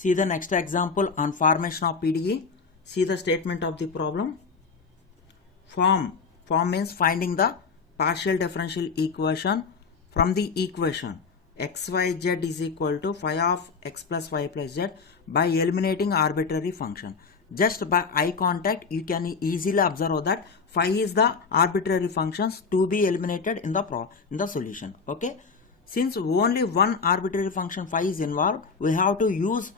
See the next example on formation of PDE. See the statement of the problem. Form means finding the partial differential equation from the equation xyz is equal to phi of x plus y plus z by eliminating arbitrary function. Just by eye contact you can easily observe that phi is the arbitrary functions to be eliminated in the solution. Okay, since only one arbitrary function phi is involved, we have to use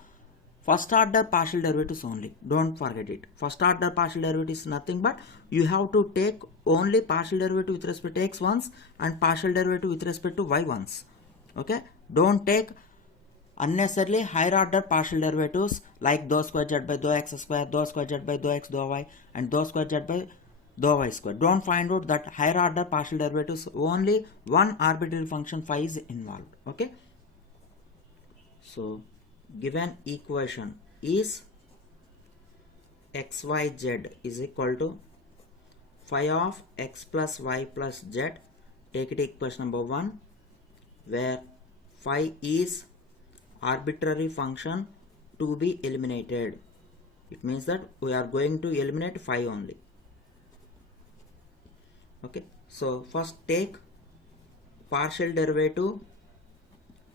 first order partial derivatives only. Don't forget it. First order partial derivative is nothing but you have to take only partial derivative with respect to x once and partial derivative with respect to y once. Okay, don't take unnecessarily higher order partial derivatives like dou square z by dou x square, dou square z by dou x dou y and dou square z by dou y square. Don't find out that higher order partial derivatives, only one arbitrary function phi is involved. Okay, so given equation is xyz is equal to phi of x plus y plus z. Take it equation number 1, where phi is arbitrary function to be eliminated. It means that we are going to eliminate phi only. Okay, so first take partial derivative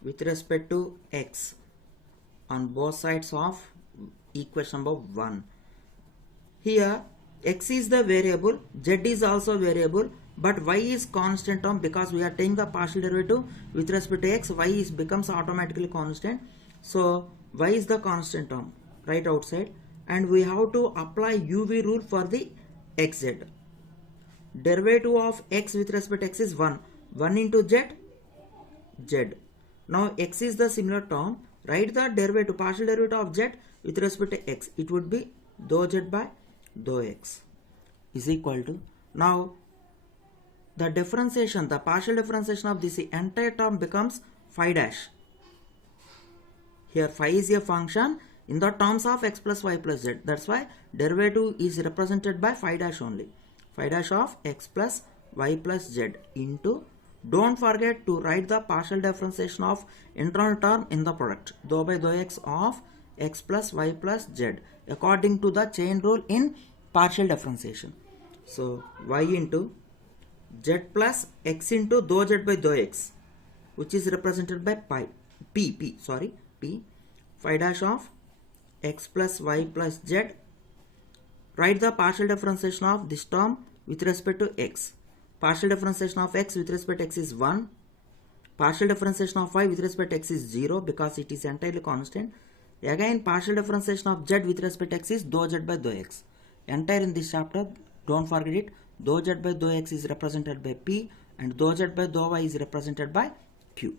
with respect to x on both sides of equation number 1. Here x is the variable, z is also variable, but y is constant term because we are taking the partial derivative with respect to x. Y becomes automatically constant, so y is the constant term right outside, and we have to apply UV rule for the xz. Derivative of x with respect to x is 1 into z. Now x is the similar term. Write the derivative, partial derivative of z with respect to x. It would be dou z by dou x is equal to, now the differentiation, the partial differentiation of this entire term becomes phi dash. Here phi is a function in the terms of x plus y plus z. That's why derivative is represented by phi dash only. Phi dash of x plus y plus z into, don't forget to write the partial differentiation of internal term in the product, dou by dou x of x plus y plus z according to the chain rule in partial differentiation. So y into z plus x into dou z by dou x, which is represented by p phi dash of x plus y plus z. Write the partial differentiation of this term with respect to x. Partial differentiation of x with respect to x is 1. Partial differentiation of y with respect to x is 0 because it is entirely constant. Again partial differentiation of z with respect to x is dou z by dou x. Entire in this chapter, don't forget it, dou z by dou x is represented by p and dou z by dou y is represented by q.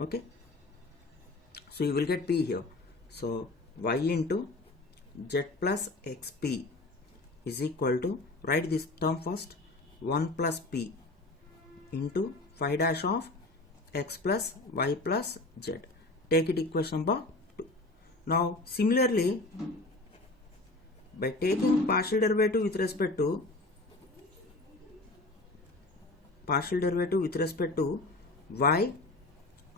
Okay, so you will get p here. So y into z plus xp is equal to, write this term first, 1 plus p into phi dash of x plus y plus z. Take it equation number 2. Now similarly, by taking partial derivative with respect to y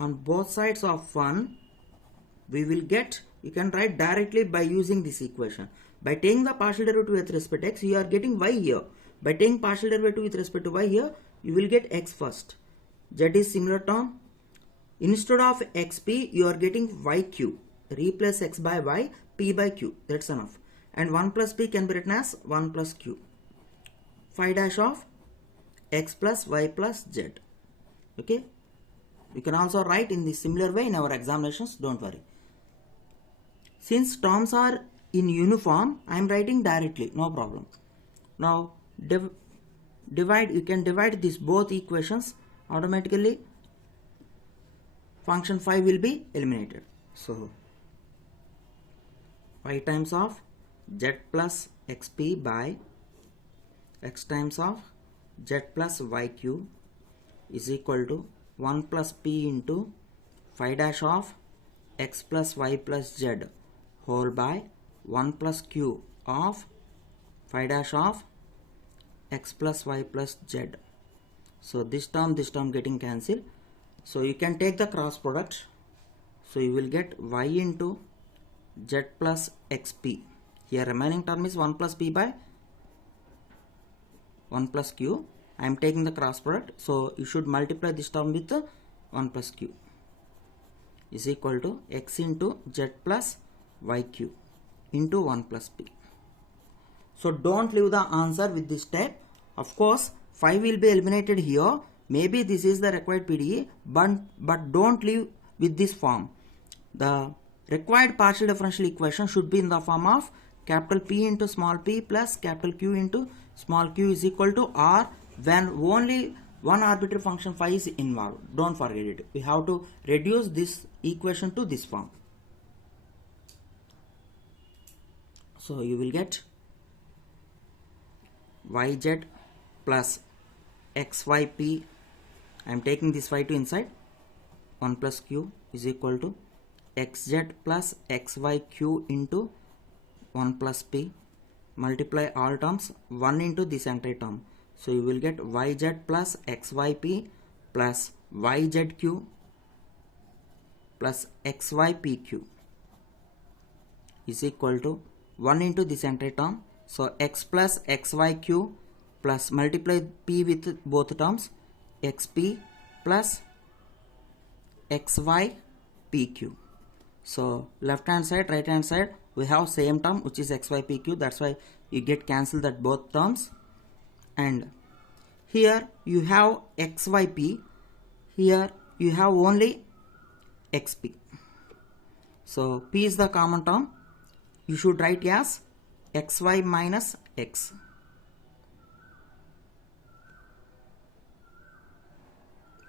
on both sides of 1, we will get, you can write directly by using this equation. By taking the partial derivative with respect to x, you are getting y here. By taking partial derivative with respect to y here, you will get x first. Z is similar term. Instead of xp, you are getting yq. Replace x by y, p by q. That's enough. And 1 plus p can be written as 1 plus q. Phi dash of x plus y plus z. Okay. You can also write in the similar way in our examinations. Don't worry. Since terms are in uniform, I am writing directly. No problem. Now divide, you can divide these both equations, automatically function phi will be eliminated. So phi times of z plus xp by x times of z plus yq is equal to 1 plus p into phi dash of x plus y plus z whole by 1 plus q of phi dash of x plus y plus z. So this term getting cancelled. So you can take the cross product. So you will get y into z plus xp. Here remaining term is 1 plus p by 1 plus q. I am taking the cross product, so you should multiply this term with 1 plus q is equal to x into z plus yq into 1 plus p. So don't leave the answer with this step. Of course 5 will be eliminated here. Maybe this is the required PDE, but don't leave with this form. The required partial differential equation should be in the form of capital P into small p plus capital Q into small q is equal to R when only one arbitrary function phi is involved. Don't forget it. We have to reduce this equation to this form. So you will get yz plus xyp. I am taking this phi to inside. 1 plus q is equal to xz plus xyq into 1 plus p. Multiply all terms 1 into this entire term. So you will get yz plus xyp plus yzq plus xypq is equal to 1 into this entire term. So x plus xyq plus multiply p with both terms xp plus xypq. So left hand side, right hand side, we have same term which is xypq. That's why you get cancelled at both terms. And here you have xyp. Here you have only xp. So p is the common term. You should write as xy minus x.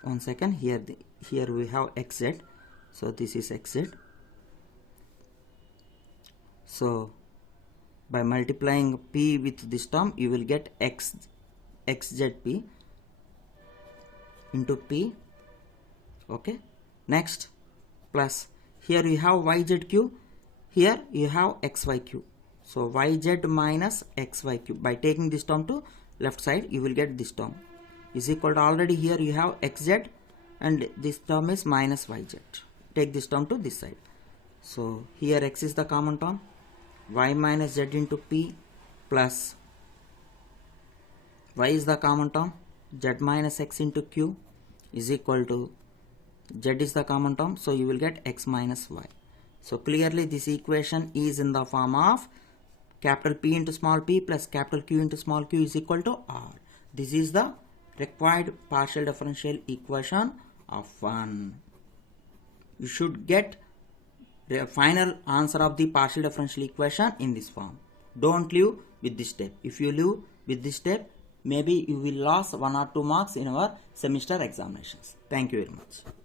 One second. Here we have xz. So this is xz. So by multiplying p with this term, you will get xzp into p. Okay. Next, plus here you have yzq. Here you have xyq. So yz minus xyq. By taking this term to left side, you will get this term is equal to, already here you have xz and this term is minus yz. Take this term to this side. So here x is the common term. Y minus z into p plus y is the common term. Z minus x into q is equal to z is the common term. So you will get x minus y. So clearly this equation is in the form of capital P into small p plus capital Q into small q is equal to R. This is the required partial differential equation of 1. You should get the final answer of the partial differential equation in this form. Don't leave with this step. If you leave with this step, maybe you will lose 1 or 2 marks in our semester examinations. Thank you very much.